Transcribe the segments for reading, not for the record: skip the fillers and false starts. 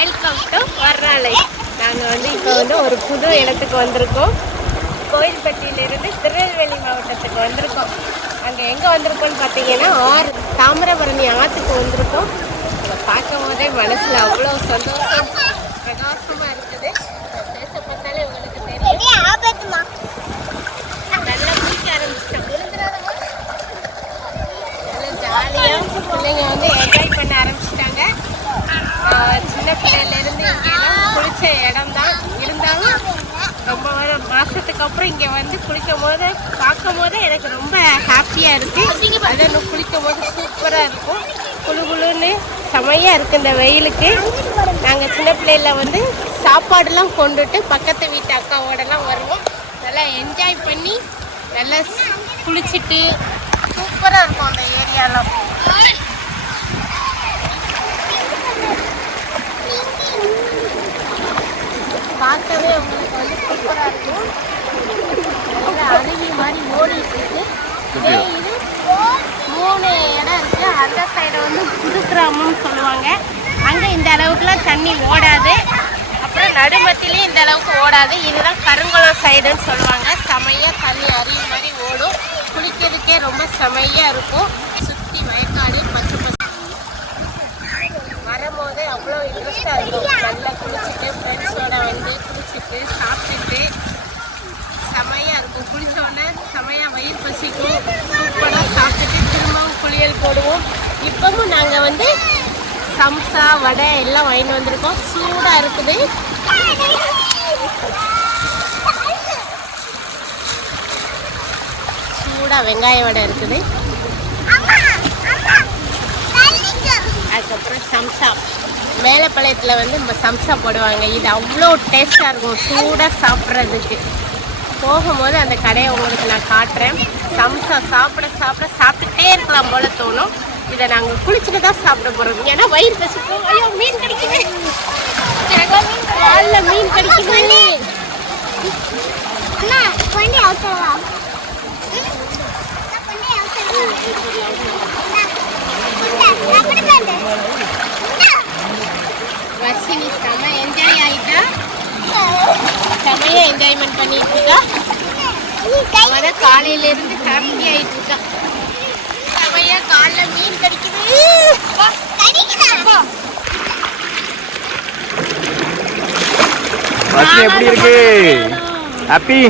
Welcome to வர்றாலை. நாங்கள் இப்போ ஒரு புது இடத்துக்கு வந்திருக்கோம். கோயில்பட்டியிலிருந்து திருநெல்வேலி மாவட்டத்துக்கு வந்திருக்கோம். அங்கே எங்கே வந்திருக்கோம்னு பார்த்தீங்கன்னா தாமிரபரணி ஆற்றுக்கு வந்திருக்கோம். அதை பார்க்கும் போதே மனசில் அவ்வளோ சந்தோஷம் பிரகாசமாக இருக்குது. பேச பார்த்தாலே உங்களுக்கு தெரியும். நல்லா குளிக்க ஆரம்பிச்சிட்டோம். நல்லா ஜாலியாக பிள்ளைங்க என்ஜாய் பண்ண ஆரம்பிச்சிட்டாங்க. சின்ன பிள்ளையிலேருந்து இங்கெல்லாம் குளித்த இடம் தான். இருந்தாலும் ரொம்ப மாதத்துக்கு அப்புறம் இங்கே குளிக்கும் போது பார்க்கும் போது எனக்கு ரொம்ப ஹாப்பியாக இருக்குது. அதை குளிக்கும் போது சூப்பராக இருக்கும். குழு குழுன்னு செமையாக இருக்குது இந்த வெயிலுக்கு. நாங்கள் சின்ன பிள்ளையில் சாப்பாடுலாம் கொண்டுட்டு பக்கத்து வீட்டு அக்காவோடலாம் வருவோம். நல்லா என்ஜாய் பண்ணி நல்லா குளிச்சுட்டு சூப்பராக இருக்கும் அந்த ஏரியாலாம். பார்க்கவே உங்களுக்கு சூப்பராக இருக்கும். நல்லா அருவி மாதிரி ஓடிட்டு இருக்கு. இது 3 இடம் இருக்குது. அந்த சைடை புது கிராமம்னு சொல்லுவாங்க. அங்கே இந்த அளவுக்குலாம் தண்ணி ஓடாது. அப்புறம் நடுமத்திலையும் இந்த அளவுக்கு ஓடாது. இதுதான் கருங்குளம் சைடுன்னு சொல்லுவாங்க. செமையாக தண்ணி அருவி மாதிரி ஓடும். குளிக்கிறதுக்கே ரொம்ப செமையாக இருக்கும். சுற்றி வயக்காடு பச்சை பச்சை வரும்போது அவ்வளோ இன்ட்ரெஸ்டாக இருக்கும். நல்லா குளிச்சுட்டு ஃப்ரெண்ட்ஸோட குளிச்சுட்டு சாப்பிட்டுட்டு செமையாக இருக்கும். குளித்தோடனே செமையாக வயிறு பசிக்கும். சூப்பராக சாப்பிட்டுட்டு திரும்பவும் குளியல் போடுவோம். இப்போவும் நாங்கள் சம்சா வடை எல்லாம் வாங்கிட்டு வந்திருக்கோம். சூடாக இருக்குது. சூடாக வெங்காய வடை இருக்குது. அதுக்கப்புறம் சம்சா மேலப்பாளையத்தில் சம்சா போடுவாங்க. இது அவ்வளோ டேஸ்ட்டாக இருக்கும் சூடாக சாப்பிட்றதுக்கு. போகும்போது அந்த கடையை உங்களுக்கு நான் காட்டுறேன். சம்சா சாப்பிட்டுட்டே இருக்கலாம் போல தோணும். இதை நாங்கள் குளிச்சுட்டு தான் சாப்பிட போகிறோம். ஏன்னா வயிறு பசிக்கும். ஐயோ மீன் கிடைக்குது. நல்ல மீன் கிடைக்குது. வர்ஷினி செம என்ஜாய் ஆகிட்டா. செமையாக என்ஜாய்மெண்ட் பண்ணிட்டு இருக்கா. அவன் காலையிலேருந்து ஹாப்பி ஆகிட்டு இருக்கா. செமையாக காலைல மீன் கிடைக்குது. எப்படி இருக்கு? ஹாப்பி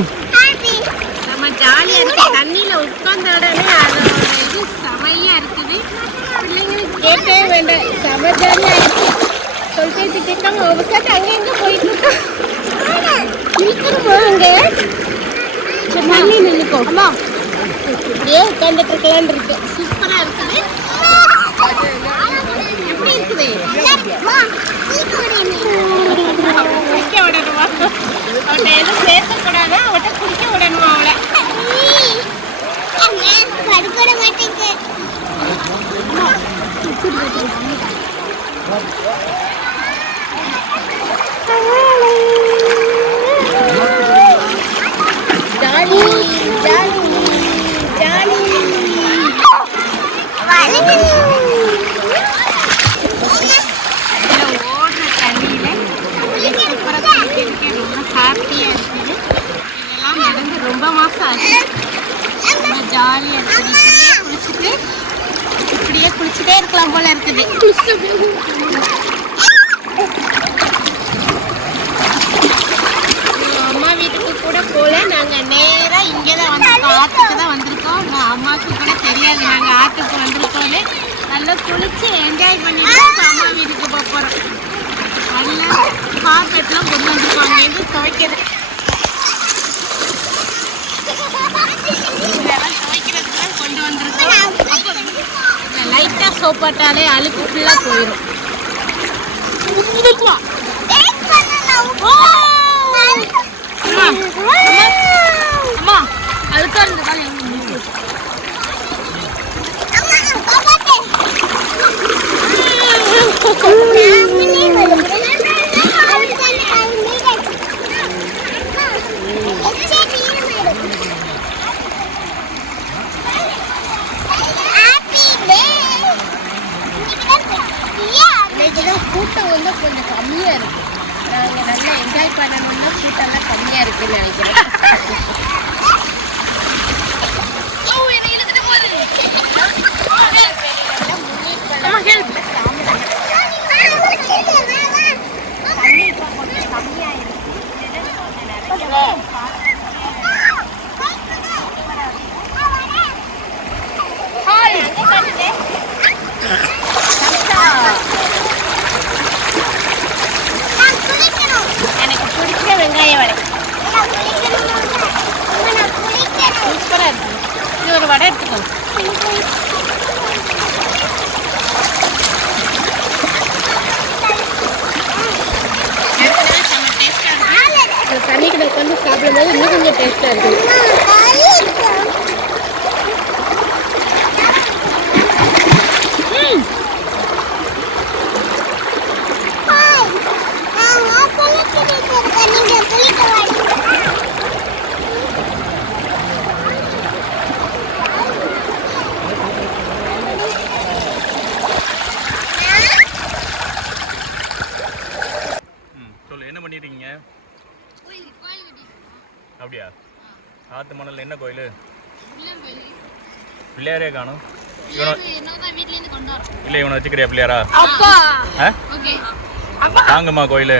நம்ம ஜாலியாக இருக்கு. தண்ணியில் உட்கார்ந்த உடனே அதோட இது செமையாக இருக்குது. பிள்ளைங்களுக்கு கேட்கவே வேண்டாம். செம ஜாலியாக இருக்கு. சொல் பேசி கேட்காம ஒவ்வொரு அங்கே எங்கே போயிட்டு இருக்கோம். நிற்கணுமா அங்கே? தண்ணி நின்றுக்கோ. அம்மா இப்படியே உட்காந்துட்டு இருக்கலான் இருக்கு. சூப்பராக இருக்குது. எப்படி இருக்குது? குளிக்க விடணுமா? அவட்ட எதுவும் பேசக்கூடாது. அவட்ட குளிக்க விடணுமா? அவளை படுக்கூட மாட்டேங்க. Jolly jolly jolly. ஓடுற தண்ணியில் சூப்பராக குளிக்கிறதுக்கே ரொம்ப ஹாப்பியாக இருக்குது. இதெல்லாம் நடந்து ரொம்ப மாதம் ஆச்சு. ரொம்ப ஜாலியாக இருக்குது. இப்படியே குளிச்சுட்டே இருக்கலாம் போல இருக்குது. அம்மா வீட்டுக்கு கூட போல. நாங்கள் நேராக இங்கே தான் வந்திருக்கோம். ஆற்றுக்கு தான் வந்திருக்கோம். அம்மாவுக்கு கூட தெரியாது நாங்கள் ஆற்றுக்கு வந்திருக்கோன்னு. நல்லா குளிச்சு என்ஜாய் பண்ணிட்டு அம்மா வீட்டுக்கு போக போகிறோம். நல்லா கார்பெட்லாம் கொண்டு வந்திருக்கோம். அங்கேருந்து துவைக்கிறது இதெல்லாம் துவைக்கிறதுலாம் கொண்டு வந்திருக்கோம். லைட்டாக சோப்பாட்டாலே அழுக்கு ஃபுல்லாக போயிடும். அம்மா அழுக்கா இருந்ததால் கூட்டம் வந்து கொஞ்சம் கம்மியாக இருக்குது. நாங்கள் நல்லா என்ஜாய் பண்ணணும்னா கூட்டம்லாம் கம்மியாக இருக்குன்னு நினைக்கிறேன். தண்ணி இப்போ கொஞ்சம் கம்மியாக இருக்குது. எனக்கு பிடிச்ச வெங்காய வடை சூப்பராக இருக்கு. இது ஒரு வடை எடுத்துக்கோங்க. தண்ணி கடை உட்காந்து சாப்பிடும்போது இன்னும் கொஞ்சம் டேஸ்ட்டாக இருக்குது. என்ன பண்ணிருக்கீங்க? அப்படியா? ஆத்து மணல் என்ன கோயில்? பிள்ளையாரே காணும். இல்லை இவனை வச்சுக்கிறியா பிள்ளையாரா? தாங்கம்மா கோயில்.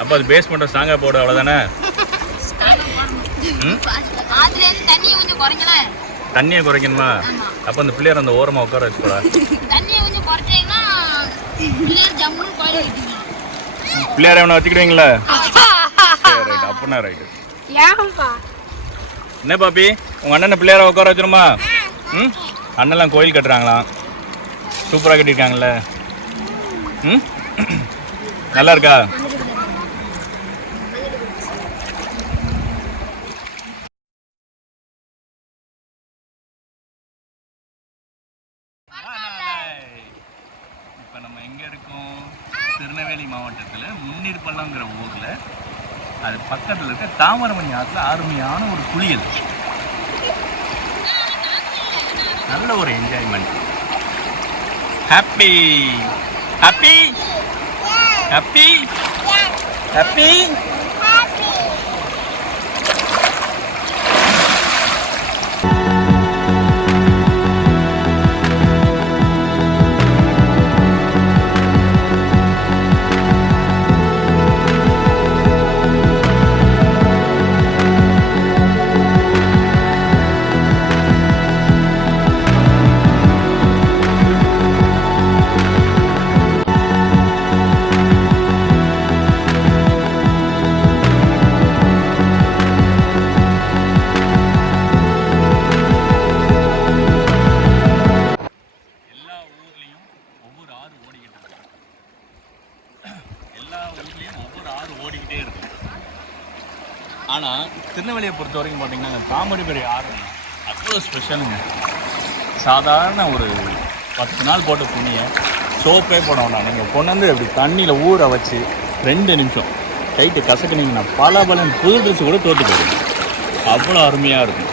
அப்போ அது பேஸ்மெண்ட்டை ஸ்ட்ராங்காக போடு அவ்வளோதானே? தண்ணியை குறைக்கணுமா? அப்போ அந்த பிள்ளையார் அந்த ஓரமாக உட்கார வச்சுக்கூடா. பிள்ளையார எவனை வச்சுக்கிடுவீங்களா? சரி ரைட், அப்படின்னா ரைட்டு. என்ன பாப்பி உங்கள் அண்ணனை பிள்ளையார உட்கார வச்சிருமா? ம், அண்ணெல்லாம் கோயில் கட்டுறாங்களாம், சூப்பராக கட்டியிருக்காங்கல்ல. ம், நல்லா இருக்கா? இப்போ நம்ம எங்கே இருக்கோம்? திருநெல்வேலி மாவட்டத்தில் முன்னீர்பள்ளங்கிற ஊரில், அது பக்கத்தில் இருக்க தாமிரபரணி ஆற்றுல அருமையான ஒரு குளியல், நல்ல ஒரு enjoyment. Happy happy happy happy. ஓடிக்கிட்டே இருக்கும். ஆனால் திருநெல்வேலியை பொறுத்த வரைக்கும் பார்த்தீங்கன்னா இந்த தாமிரபரணி ஆறுனா அவ்வளோ ஸ்பெஷலுங்க. சாதாரண ஒரு 10 நாள் போட்ட துணியை சோப்பே போட வேண்டாம், நீங்கள் கொண்டு வந்து அப்படி தண்ணியில் ஊற வச்சு 2 நிமிஷம் டைட்டு கசக்குனீங்கன்னா பல புது ட்ரெஸ் கூட தோற்று போயிடும். அவ்வளோ அருமையாக இருக்கும்.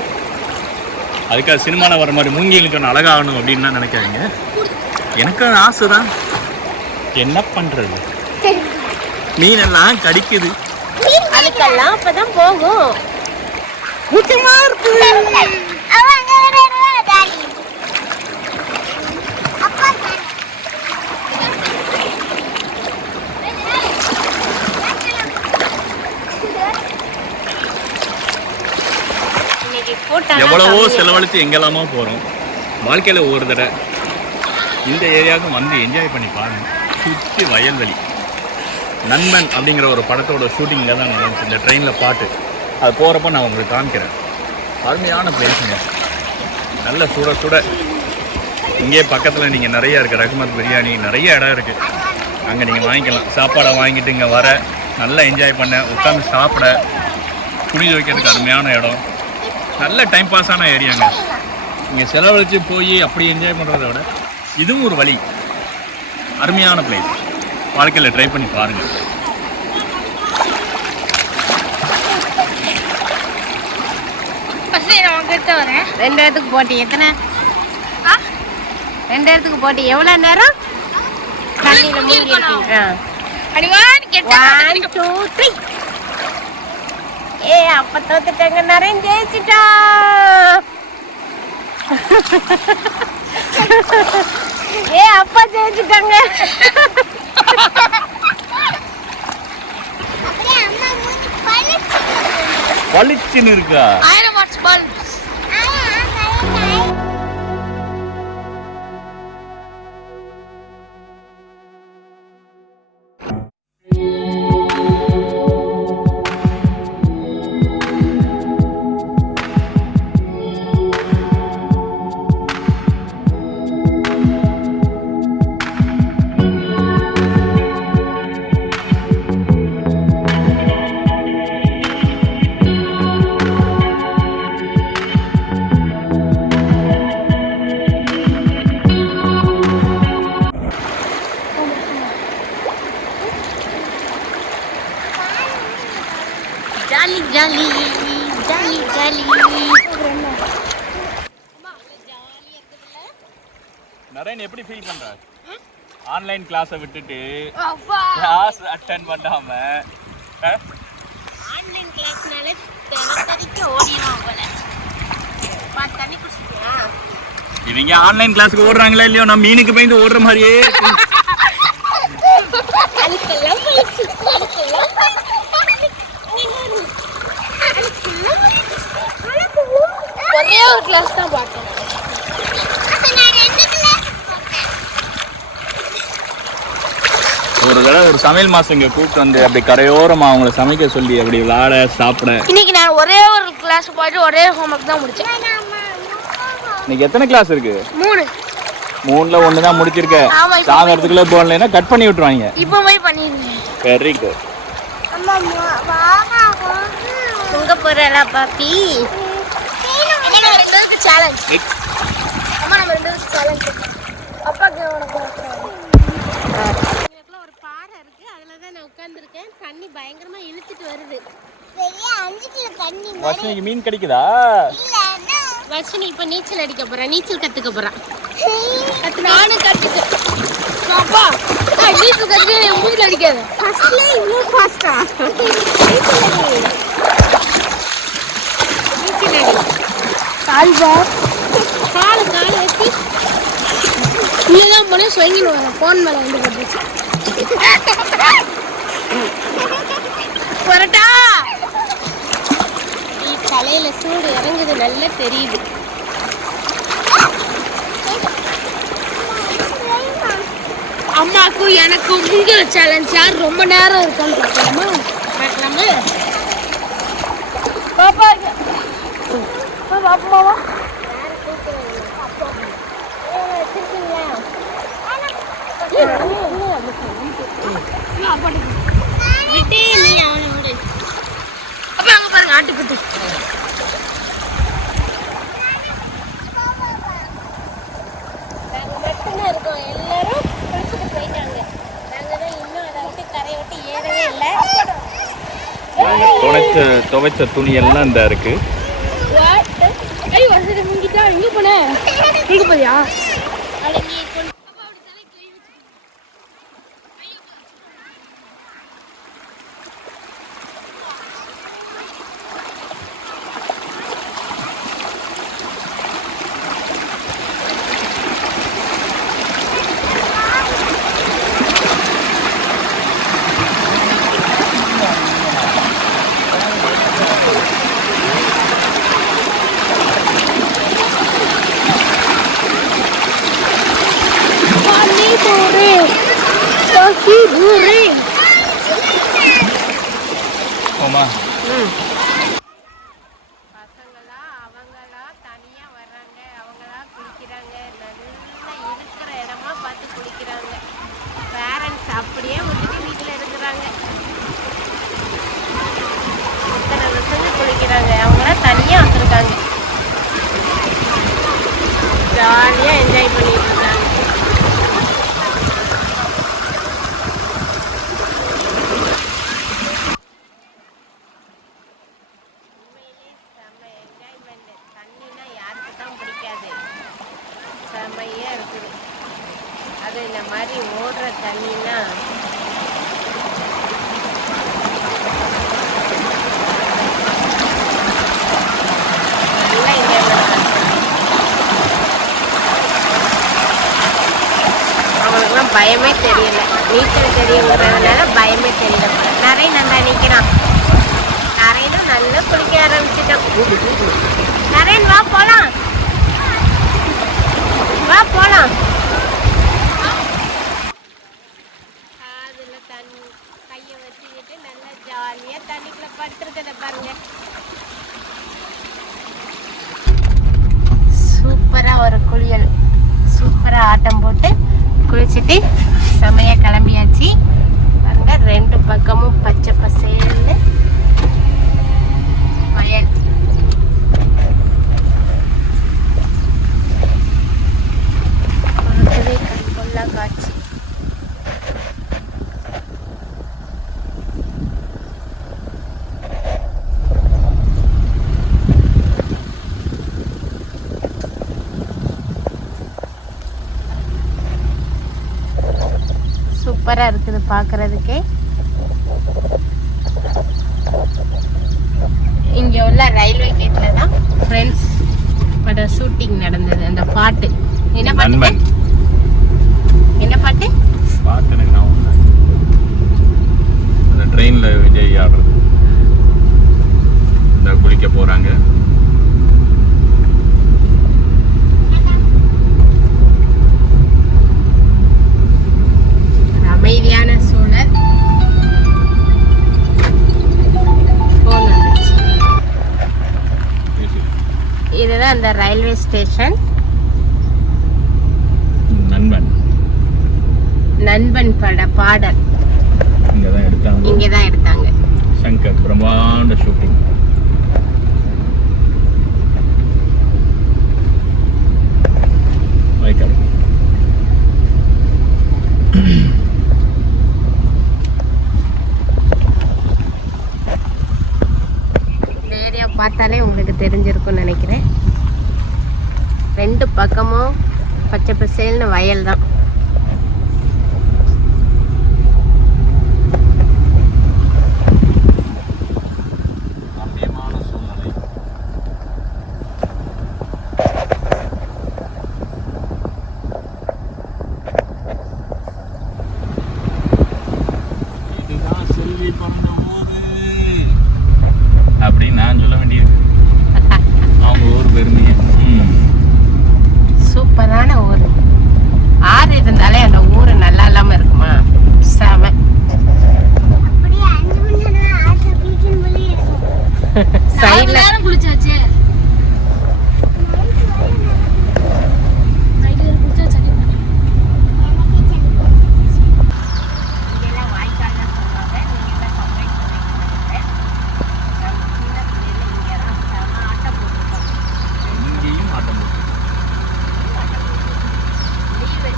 அதுக்காக சினிமாவில் வர மாதிரி மூங்கிலுக்கு ஒன்று அழகாகணும் அப்படின்னு தான் நினைக்காதீங்க. எனக்கு அது ஆசை தான், என்ன பண்ணுறது, மீனெல்லாம் கடிக்குது, அதுக்கெல்லாம் அப்பதான் போகும். முக்கியமா இருக்கு. எவ்வளவோ செலவழித்து எங்கெல்லாமோ போகிறோம். வாழ்க்கையில் ஒரு தடவை இந்த ஏரியாவுக்கு வந்து என்ஜாய் பண்ணி பாருங்க. சுற்றி வயல்வெளி. நண்பன் அப்படிங்கிற ஒரு படத்தோட ஷூட்டிங்கில் தான் நடந்துச்சு. இந்த ட்ரெயினில் பாட்டு அது போகிறப்ப நான் உங்களுக்கு காமிக்கிறேன். அருமையான பிளேஸுங்க, நல்ல சுட சுட. இங்கே பக்கத்தில் நீங்கள் நிறையா இருக்குது, ரகுமத் பிரியாணி நிறைய இடம் இருக்குது, அங்கே நீங்கள் வாங்கிக்கலாம். சாப்பாடை வாங்கிட்டு இங்கே வர நல்லா என்ஜாய் பண்ண, உட்காந்து சாப்பிட, துணி துவைக்கிறதுக்கு அருமையான இடம், நல்ல டைம் பாஸான ஏரியாங்க. நீங்கள் செலவழித்து போய் அப்படி என்ஜாய் பண்ணுறத விட இதுவும் ஒரு வழி. அருமையான பிளேஸ், வாழ்க்கையில் ட்ரை பண்ணி பாருங்கள். வரேன் 2 இடத்துக்கு போட்டி. எத்தனை 2 இடத்துக்கு போட்டி? எவ்வளோ நேரம்? 1 2 3 ஏ அப்ப தோத்துட்டாங்க நரேன் ஜெயிச்சிட்டா ஏ அப்பா ஜெயிச்சிட்டாங்க பளிச்சுன்னு இருக்கா 1000 watts bulb jolly jolly jolly jolly Naren எப்படி ஃபீல் பண்ற ஆன்லைன் கிளாஸை விட்டுட்டு கிளாஸ் அட்டெண்ட் பண்ணாம ஆன்லைன் கிளாஸ்னாலே தினத்தறிக்க ஓடிடுவோம் போல தண்ணி குடிச்சிட்டியா இவங்க ஆன்லைன் கிளாஸுக்கு ஓடுறாங்களா இல்லையோ நம்ம மீனுக்கு பயந்து ஓடுற மாதிரியே இருக்கு ஒரே ஒரு கிளாஸ் தான் பார்த்தேன் ஒரு தடவை ஒரு சமையல் மாஸ்டர் இங்க கூப்பிட்டு வந்து அப்படி கரையோரமா அவங்கள சமைக்க சொல்லி அப்படி விளாட சாப்பிட இன்னைக்கு நான் ஒரே ஒரு கிளாஸ் போயிட்டு ஒரே ஹோம்ஒர்க் தான் முடிச்சேன் இன்னைக்கு எத்தனை கிளாஸ் இருக்கு 3 1 தான் முடிச்சிருக்க ஆமா, இப்ப சாகிறதுக்குள்ள போடலைன்னா கட் பண்ணி விட்டுருவாங்க இப்போ போய் பண்ணிருக்கேன் வெரி குட் உங்க போறல பாப்பி இன்னைக்கு 2 பேருக்கு சேலஞ்ச் அம்மா நம்ம 2 பேருக்கு சேலஞ்ச் அப்பாக்கு உனக்கு ஒரு பாறை இருக்கு அதுலதான் நான் உட்கார்ந்துருக்கேன் தண்ணி பயங்கரமா இழுத்துட்டு வருது வர்ஷினிக்கு மீன் கிடைக்குதா வர்ஷினி இப்ப நீச்சல் அடிக்க போறேன் நீச்சல் கத்துக்க போறான் நானும் கத்துக்கு அப்பா நீச்சல் கத்துக்க என் மூஞ்சில அடிக்காது ஃபர்ஸ்ட்ல இவ்ளோ ஃபாஸ்டா நீச்சல் அடி கால் வச்சு நீதான் போனே ஸ்வங்கின்னு வரேன் ஃபோன் மேலே வந்து போட்டுச்சு வரட்டா தலையில சூடு இறங்குது நல்லா தெரியுது அம்மாக்கும் எனக்கும் முங்கிற சேலஞ்ச் யார் ரொம்ப நேரம் இருக்கான்னு பார்க்கலாமா பார்க்கலாமா பாப்பா பாப்பாவா விட்டு நீ அவனோட அப்ப அங்க பாருங்க ஆட்டுக்குட்டி நாங்க மட்டும்தான் இருக்கோம் எல்லாரும் குளிச்சுட்டு போயிட்டாங்க நாங்க தான் இன்னும் அதை விட்டு கரையை விட்டு ஏறவே இல்லை துவைச்ச துணி எல்லாம் இந்த இருக்கு ஐயோ வருஷத்தை முங்கிட்டா எங்க போனேன் எங்க போறியா அடங்கி கொண்டு ஆமா பசங்களா அவங்களா தனியா வர்றாங்க அவங்களா குளிக்கிறாங்க நல்லா இருக்கிற இடமா பார்த்து குளிக்கிறாங்க பேரண்ட்ஸ் அப்படியே விட்டுட்டு வீட்டில் இருக்கிறாங்க இத்தனை பசங்க குளிக்கிறாங்க அவங்களா தனியா வந்திருக்காங்க ஜாலியா என்ஜாய் பண்ணிட்டு இருக்காங்க ஓடுற தண்ணின்னா நல்லா இங்கே அவங்களுக்குலாம் பயமே தெரியல, நீச்சல் தெரியுங்கிறதுனால பயமே தெரியல. நிறைய நல்லா நிற்கிறான். நிறையனும் நல்லா குளிக்க ஆரம்பிச்சிட்டான். நிறைய வா போலாம், வா போலாம். அதுல தண்ணி கையை வச்சுக்கிட்டு நல்லா ஜாலியா தண்ணிக்குள்ள படுத்துருக்கத பாருங்க. சூப்பரா ஒரு குளியல், சூப்பரா ஆட்டம் போட்டு குளிச்சுட்டு செமையா கிளம்பியாச்சு. பாருங்க ரெண்டு பக்கமும் பச்சை பசேல்னு வயல். பார்க்கவே கண்கொள்ளா காட்சி. சூப்பரா இருக்குது பார்க்கறதுக்கே. இங்க உள்ள ரயில்வே கேட்ல தான் ஃப்ரெண்ட்ஸ் பட ஷூட்டிங் நடந்தது. அந்த பாட்டு என்ன பாட்டு? என்ன பாட்டு? பாட்டு எனக்கு நான் அந்த ட்ரெயின்ல விஜய் ஆடுறது. இந்த குளிக்க போறாங்க. அமைதியான சூழல். இதுதான் அந்த ரயில்வே ஸ்டேஷன். நண்பன் நண்பன் பட பாடல் இங்கதான் எடுத்தாங்க. சங்கர் பிரம்மாண்ட ஷூட்டிங். ஏரியா பார்த்தாலே உங்களுக்கு தெரிஞ்சிருக்கும்னு நினைக்கிறேன். ரெண்டு பக்கமும் பச்சை பசேல்னு வயல் தான். அப்படின்னு நான் சொல்ல வேண்டியிருக்கு. அவங்க ஊர் பெருமையை. சூப்பரான ஊர். ஆறு இருந்தாலே அந்த ஊர் நல்லா இல்லாம இருக்குமா? செம. சைடுல குளிச்சாச்சு.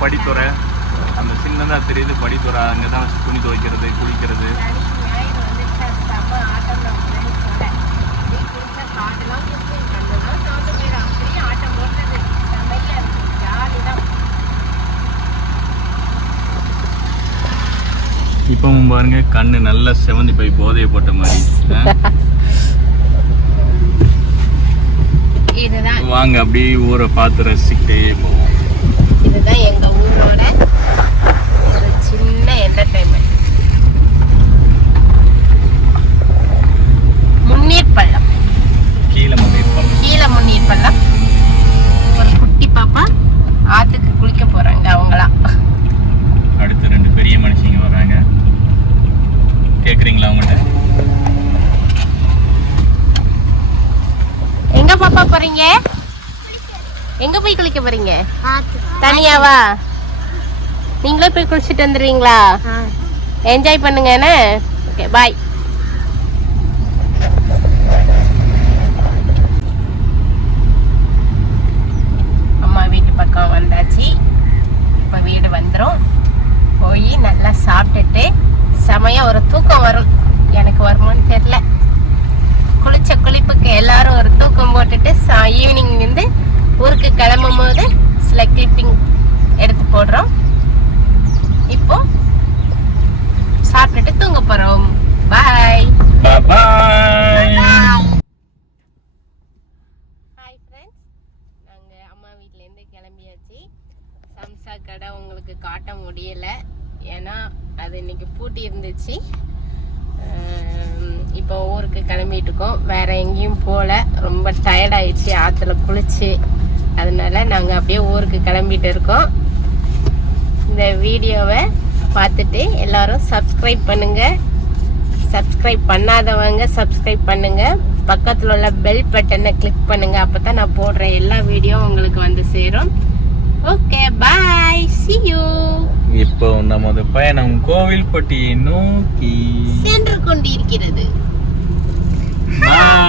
படித்துறை அந்த சின்னதாக தெரியுது. படித்துறை அங்கே தான் துணி துவைக்கிறது, குளிக்கிறது. இப்பவும் பாருங்க கண்ணு நல்லா செவந்தி போய் போதையை போட்ட மாதிரி. வாங்க அப்படியே ஊரை பார்த்து ரசிக்கிட்டே போவோம். இதுதான் எங்க ஊரோட ஒரு சின்ன என்டர்டைன்மெண்ட். முன்னீர் பள்ளம், கீழே முன்னீர் பள்ளம். ஒரு குட்டி பாப்பா ஆத்துக்கு குளிக்க போறாங்க. அவங்களாம் அடுத்து ரெண்டு பெரிய மனுஷங்க வர்றாங்க. கேக்குறீங்களா அவங்கள்ட்ட? எங்க பாப்பா போறீங்க? எங்க போய் குளிக்க போறீங்க? தனியாவா? நீங்களே போய் குளிச்சுட்டு வந்துடுவீங்களா? என்ஜாய் பண்ணுங்க. என்ன? ஓகே, பாய். அம்மா வீட்டு பக்கம் வந்தாச்சு. இப்போ வீடு வந்துடும். போய் நல்லா சாப்பிட்டுட்டு செமையா ஒரு தூக்கம் வரும். எனக்கு வருமானு தெரியல. குளிச்ச குளிப்புக்கு எல்லாரும் ஒரு தூக்கம் போட்டுட்டு ஈவினிங் வந்து ஊருக்கு கிளம்பும் போது சில கிளிப்பிங் எடுத்து போடுறோம். இப்போ சாப்பிட்டுட்டு தூங்க போறோம். பாய் பாய். ஹாய் ஃப்ரெண்ட்ஸ், நாங்கள் அம்மா வீட்டிலேருந்து கிளம்பியாச்சு. சம்சா கடை உங்களுக்கு காட்ட முடியல, ஏன்னா அது இன்னைக்கு பூட்டி இருந்துச்சு. இப்போ ஊருக்கு கிளம்பிட்டு இருக்கோம். வேற எங்கேயும் போகல, ரொம்ப டயர்ட் ஆயிடுச்சு ஆற்றுல குளிச்சு. அதனால நாங்கள் அப்படியே ஊருக்கு கிளம்பிட்டு இருக்கோம். இந்த வீடியோவை பார்த்துட்டு எல்லாரும் சப்ஸ்கிரைப் பண்ணுங்க. சப்ஸ்கிரைப் பண்ணாதவங்க சப்ஸ்கிரைப் பண்ணுங்க. பக்கத்தில் உள்ள பெல் பட்டனை கிளிக் பண்ணுங்க. அப்போ தான் நான் போடுற எல்லா வீடியோ உங்களுக்கு வந்து சேரும். Okay, bye, see you. இப்போ நமது பயணம் கோவில்பட்டியை நோக்கி சென்று கொண்டிருக்கிறது. பாய்.